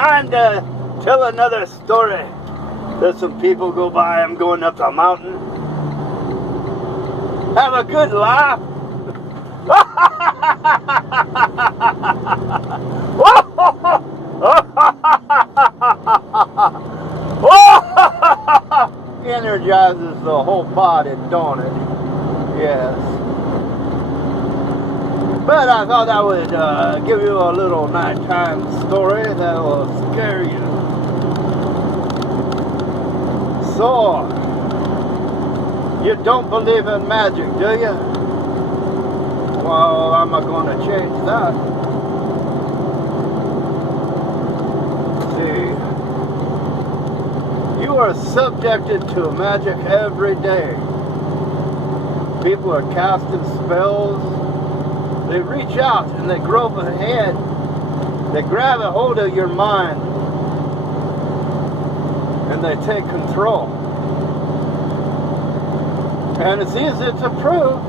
time to tell another story. There's some people go by. I'm going up the mountain. Have a good laugh. Energizes the whole body, don't it? Yes. But I thought I would give you a little nighttime story that will scare you. So, you don't believe in magic, do you? Well, I'm not going to change that. See, you are subjected to magic every day. People are casting spells. They reach out and they grope ahead. They grab a hold of your mind and they take control. And it's easy to prove.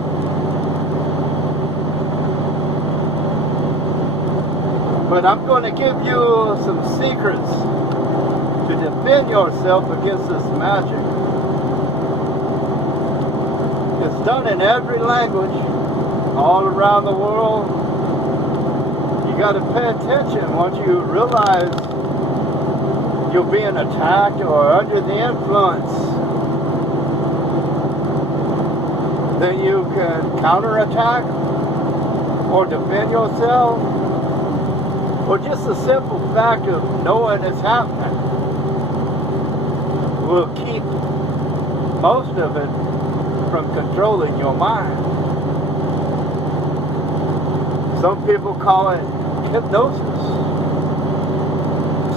But I'm going to give you some secrets to defend yourself against this magic. It's done in every language, all around the world. You got to pay attention. Once you realize you're being attacked or under the influence, then you can counterattack or defend yourself, or just the simple fact of knowing it's happening will keep most of it from controlling your mind. Some people call it hypnosis.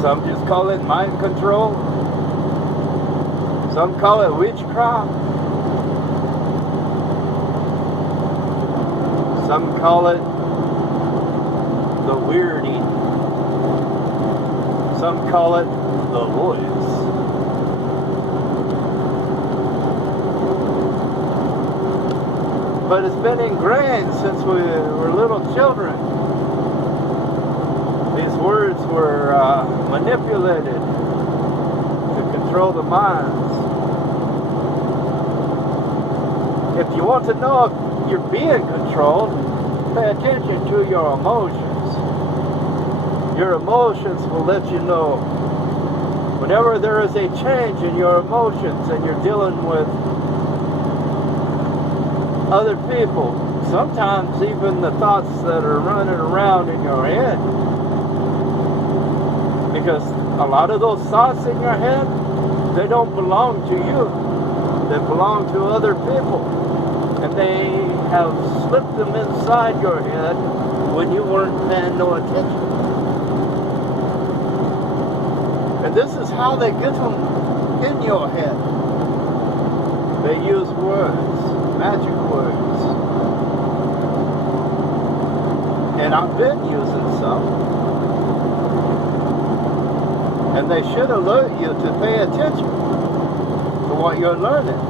Some just call it mind control. Some call it witchcraft. Some call it the weirding. Some call it the voice. But it's been ingrained since we were little children. These words were manipulated to control the minds. If you want to know if you're being controlled, pay attention to your emotions. Your emotions will let you know. Whenever there is a change in your emotions and you're dealing with other people, sometimes even the thoughts that are running around in your head, because a lot of those thoughts in your head, they don't belong to you. They belong to other people, and they have slipped them inside your head when you weren't paying no attention. And this is how they get them in your head. They use words, magic words. And I've been using some. And they should alert you to pay attention to what you're learning.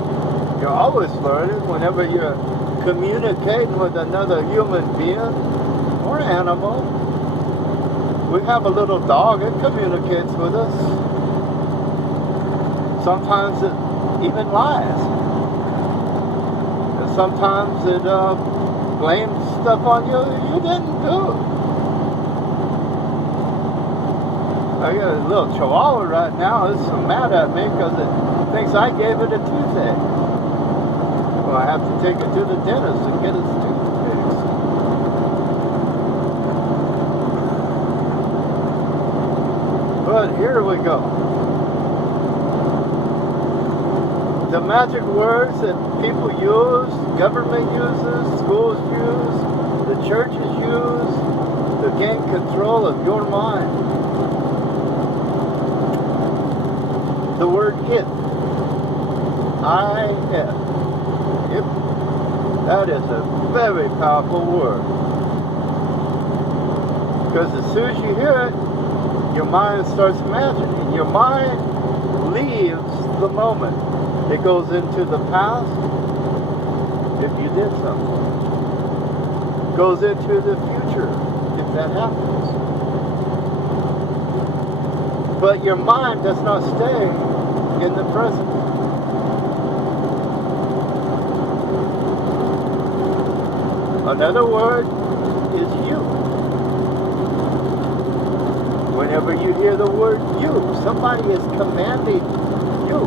You're always learning whenever you're communicating with another human being or animal. We have a little dog, it communicates with us. Sometimes it even lies. And sometimes it blames stuff on you didn't do. I got a little chihuahua right now. It's so mad at me because it thinks I gave it a toothache. Well, I have to take it to the dentist and get its tooth fixed. But here we go. The magic words that people use, government uses, schools use, the churches use to gain control of your mind. The word it. I-F. Yep. That is a very powerful word. Because as soon as you hear it, your mind starts imagining. Your mind leaves the moment. It goes into the past if you did something. It goes into the future if that happens. but your mind does not stay in the present. Another word is you. Whenever you hear the word you, somebody is commanding you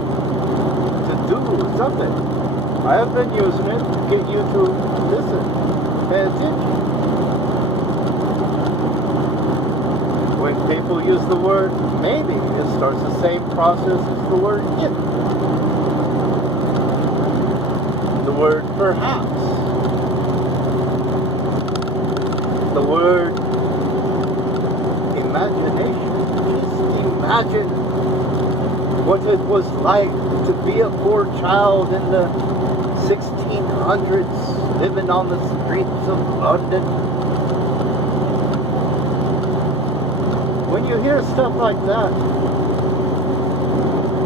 to do something. I have been using it to get you to listen, pay attention. When people use the word maybe, it starts the same process as the word if. The word perhaps. The word imagination. Just imagine what it was like to be a poor child in the 1600s, living on the streets of London. When you hear stuff like that,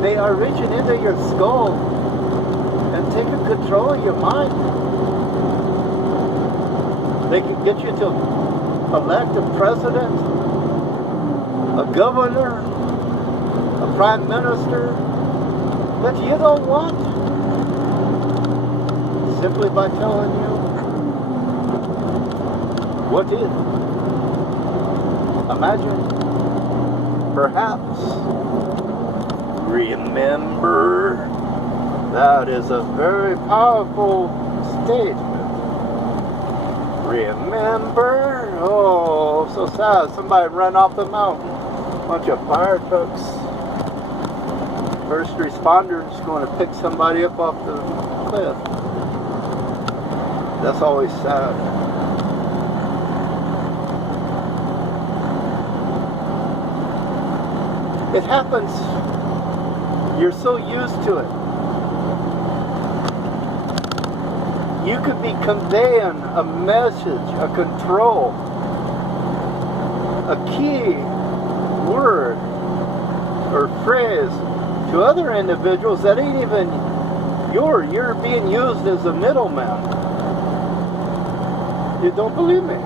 they are reaching into your skull and taking control of your mind. They can get you to elect a president, a governor, a prime minister that you don't want, simply by telling you what is. Imagine, perhaps, remember. That is a very powerful statement. Remember? Oh, so sad. Somebody ran off the mountain. Bunch of fire trucks. First responders going to pick somebody up off the cliff. That's always sad. It happens. You're so used to it. You could be conveying a message, a control, a key word or phrase to other individuals that ain't even yours. You're being used as a middleman. You don't believe me?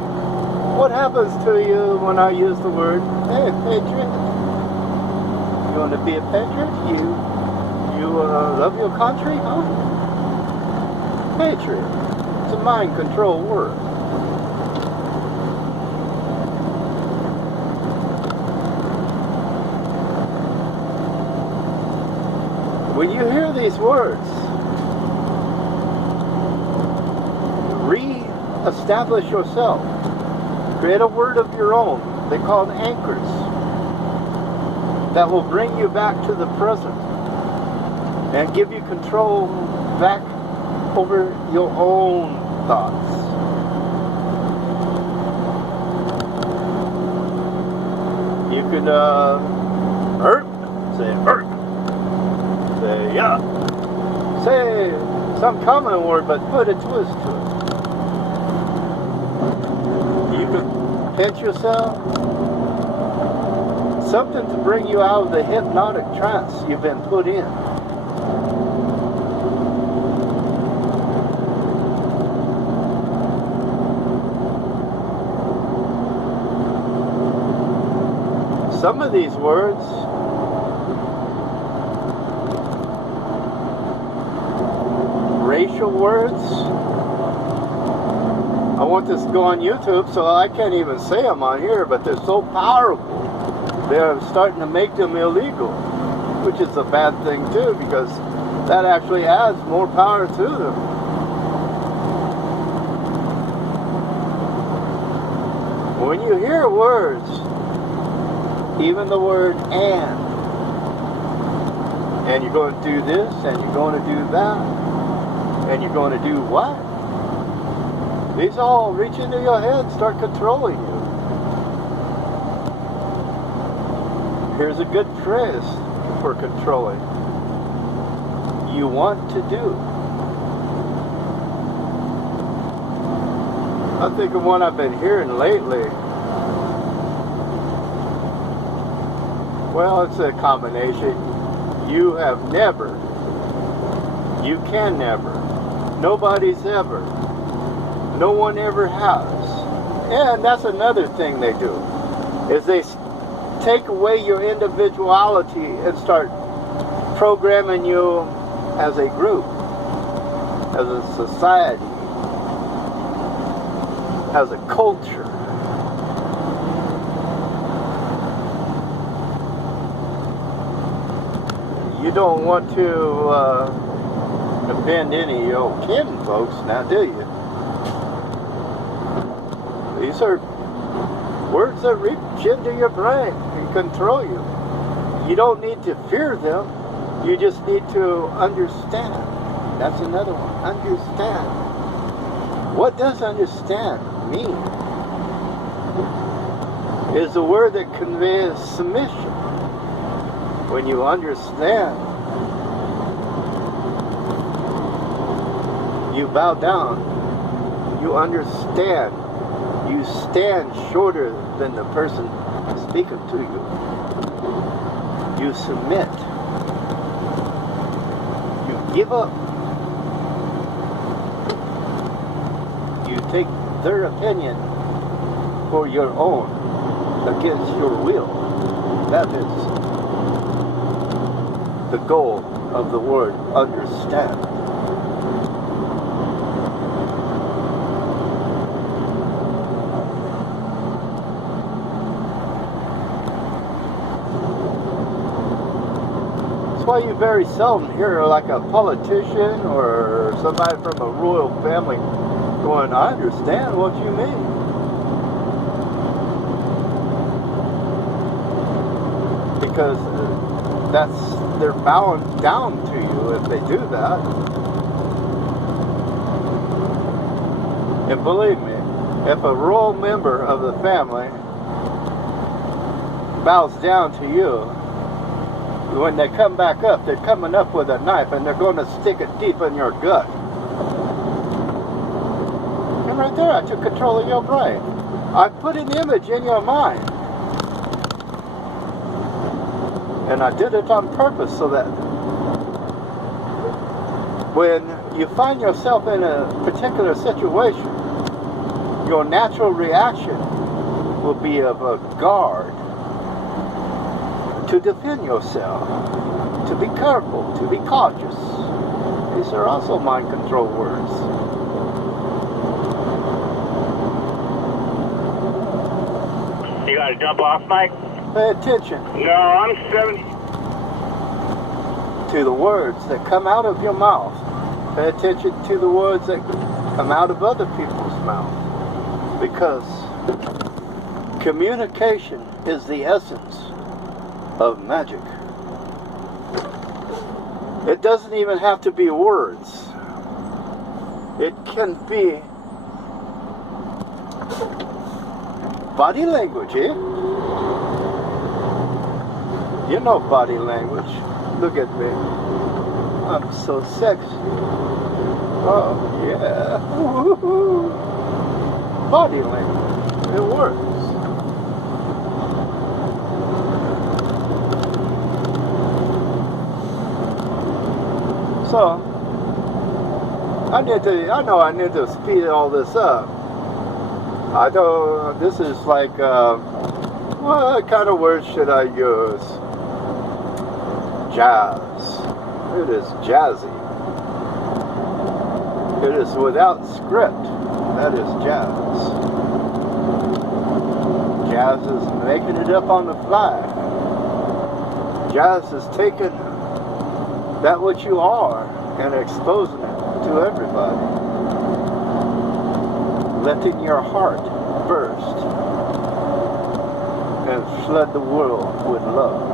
What happens to you when I use the word, hey, patriot? You want to be a patriot? You love your country, huh? Patriot. It's a mind control word. When you hear these words, re-establish yourself. Create a word of your own. They call them anchors. That will bring you back to the present and give you control back over your own thoughts. You could hurt, say hurt, say yeah, say some common word but put a twist to it. You could pinch yourself, something to bring you out of the hypnotic trance you've been put in. Some of these words racial words, I want this to go on YouTube, so I can't even say them on here, but they're so powerful. They're starting to make them illegal, which is a bad thing too, because that actually adds more power to them. When you hear words, even the word and you're going to do this, and you're going to do that, and you're going to do what? These all reach into your head and start controlling you. Here's a good phrase for controlling. You want to do. I think of one I've been hearing lately. Well, it's a combination. You have never. You can never. Nobody's ever. No one ever has. And that's another thing they do, is they take away your individuality and start programming you as a group, as a society, as a culture. You don't want to offend any of your kin folks now, do you? These are words that reach into your brain and control you. You don't need to fear them. You just need to understand. That's another one. Understand. What does understand mean? Is a word that conveys submission. When you understand, you bow down. You understand. You stand shorter than the person speaking to you. You submit. You give up. You take their opinion for your own against your will. That is the goal of the word understand. That's why you very seldom hear like a politician or somebody from a royal family going, I understand what you mean. Because they're bowing down to you if they do that. And believe me, if a royal member of the family bows down to you, when they come back up, they're coming up with a knife and they're going to stick it deep in your gut. And right there, I took control of your brain. I put an image in your mind. And I did it on purpose so that when you find yourself in a particular situation, your natural reaction will be of a guard, to defend yourself, to be careful, to be cautious. These are also mind control words. You gotta jump off, Mike? Pay attention. No, I'm 70. To the words that come out of your mouth. Pay attention to the words that come out of other people's mouth. Because communication is the essence of magic. It doesn't even have to be words. It can be body language, eh? You know body language. Look at me. I'm so sexy. Oh, yeah. Woo-hoo. Body language. It works. So, I know I need to speed all this up. I know this is like, what kind of words should I use? Jazz. It is jazzy. It is without script. That is jazz. Jazz is making it up on the fly. Jazz is taking that which you are and exposing it to everybody. Letting your heart burst and flood the world with love.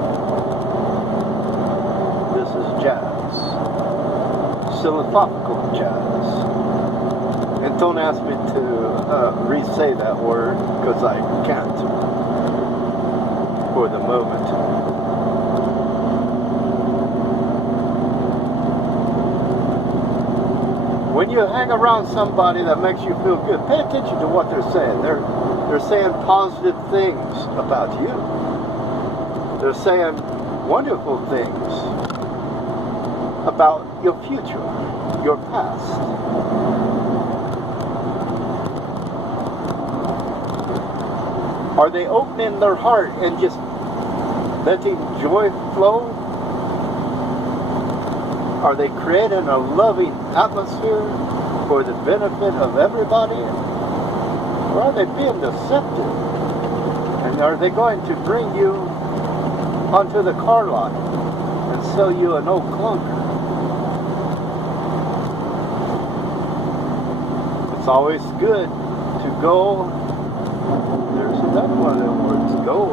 This is jazz. Philosophical jazz. And don't ask me to re-say that word, because I can't for the moment. When you hang around somebody that makes you feel good, pay attention to what they're saying. They're saying positive things about you. They're saying wonderful things about your future, your past. Are they opening their heart and just letting joy flow? Are they creating a loving atmosphere for the benefit of everybody? Or are they being deceptive? And are they going to bring you onto the car lot and sell you an old clunker? It's always good to go. There's another one of them words, go.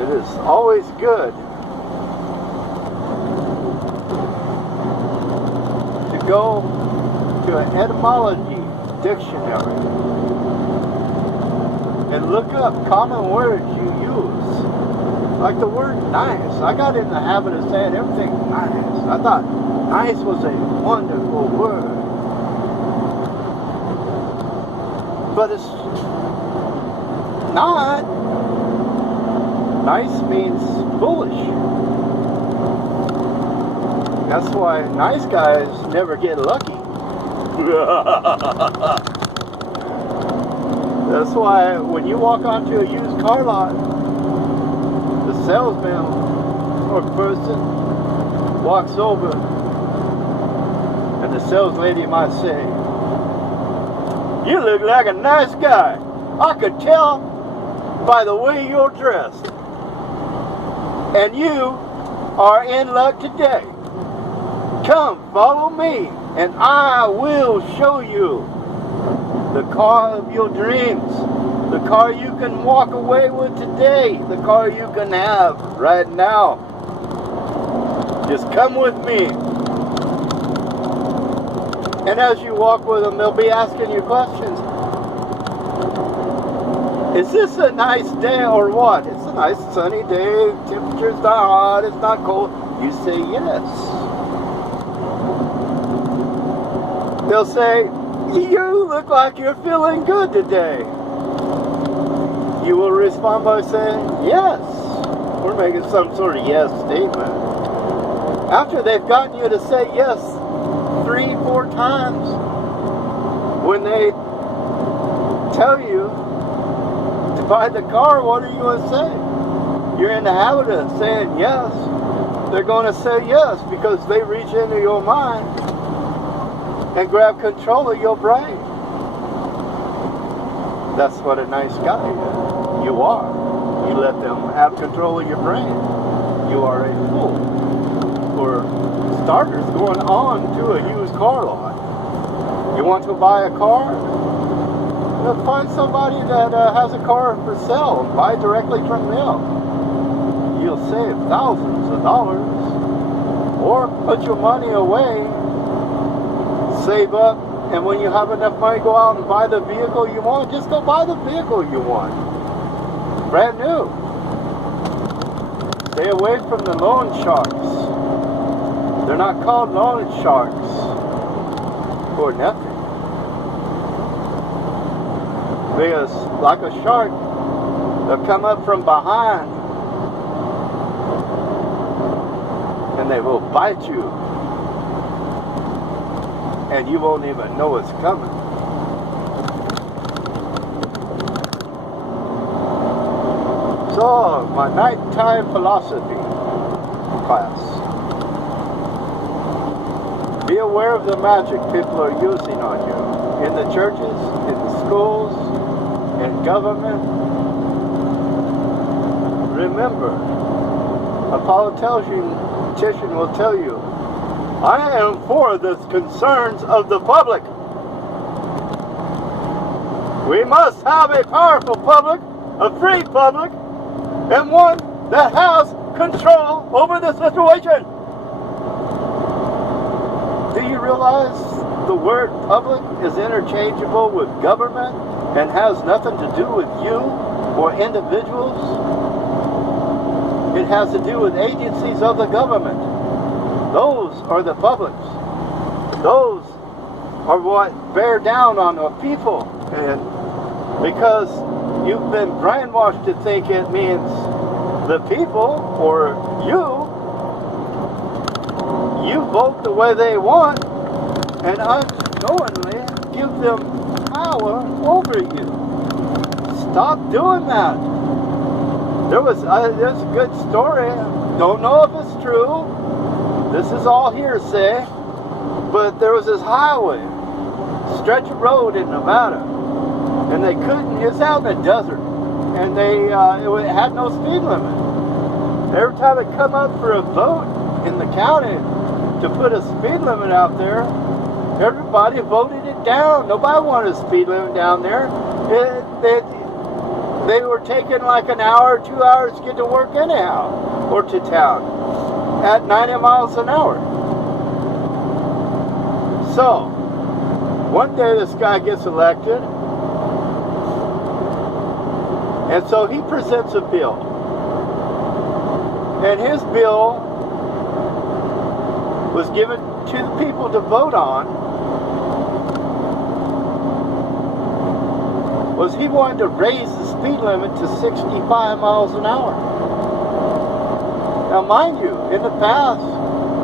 It is always good to go to an etymology dictionary and look up common words you use. Like the word nice. I got in the habit of saying everything's nice. I thought nice was a wonderful word. But it's not. Nice means foolish. That's why nice guys never get lucky. That's why when you walk onto a used car lot, the salesman or person walks over and the sales lady might say, "You look like a nice guy. I could tell by the way you're dressed. And you are in luck today. Come, follow me, and I will show you the car of your dreams. The car you can walk away with today. The car you can have right now. Just come with me." And as you walk with them, they'll be asking you questions. Is this a nice day or what? It's a nice sunny day. Temperature's not hot. It's not cold. You say yes. They'll say, "You look like you're feeling good today." You will respond by saying, "Yes." We're making some sort of yes statement. After they've gotten you to say yes 3-4 times, when they tell you to buy the car, what are you going to say? You're in the habit of saying yes. They're going to say yes because they reach into your mind and grab control of your brain. That's what a nice guy is. You are. You let them have control of your brain. You are a fool. For starters, going on to a used car lot. You want to buy a car? Well, find somebody that has a car for sale and buy directly from them. You'll save thousands of dollars. Or put your money away, save up, and when you have enough money, go out and buy the vehicle you want. Just go buy the vehicle you want. Brand new. Stay away from the loan sharks. They're not called loan sharks for nothing. Because like a shark, they'll come up from behind and they will bite you. And you won't even know it's coming. So, my nighttime philosophy class. Be aware of the magic people are using on you. In the churches, in the schools, in government. Remember, a politician will tell you, "I am for the concerns of the public." We must have a powerful public, a free public, and one that has control over the situation. Do you realize the word public is interchangeable with government and has nothing to do with you or individuals? It has to do with agencies of the government. Those are the publics. Those are what bear down on the people. And because you've been brainwashed to think it means the people or you vote the way they want and unknowingly give them power over you. Stop doing that. there's a good story. Don't know if it's true. This is all hearsay. But there was this highway, stretch of road in Nevada, and they couldn't. It's out in the desert, and it had no speed limit. Every time it come up for a vote in the county to put a speed limit out there, everybody voted it down. Nobody wanted a speed limit down there. They were taking like an hour, 2 hours to get to work anyhow, or to town, at 90 miles an hour. So, one day this guy gets elected, and so he presents a bill. And his bill was given to the people to vote on, was he wanted to raise the speed limit to 65 miles an hour. Now mind you, in the past,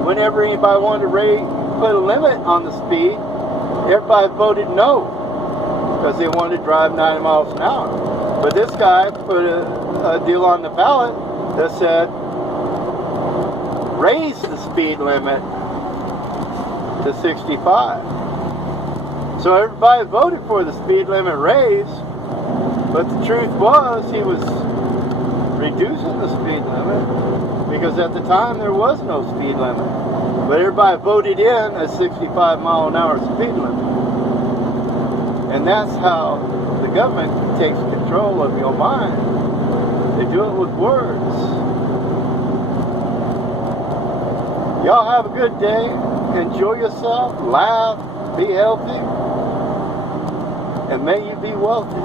whenever anybody wanted to put a limit on the speed, everybody voted no, because they wanted to drive 90 miles an hour. But this guy put a deal on the ballot that said, raise the speed limit to 65. So everybody voted for the speed limit raise, but the truth was he was reducing the speed limit, because at the time there was no speed limit. But everybody voted in a 65 mile an hour speed limit. And that's how the government takes control of your mind. They do it with words. Y'all have a good day. Enjoy yourself. Laugh. Be healthy. And may you be wealthy.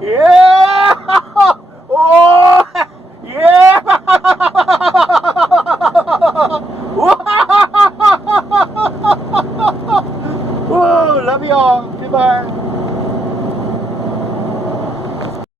Yeah! Oh! Yeah! Whoa, love y'all. Goodbye.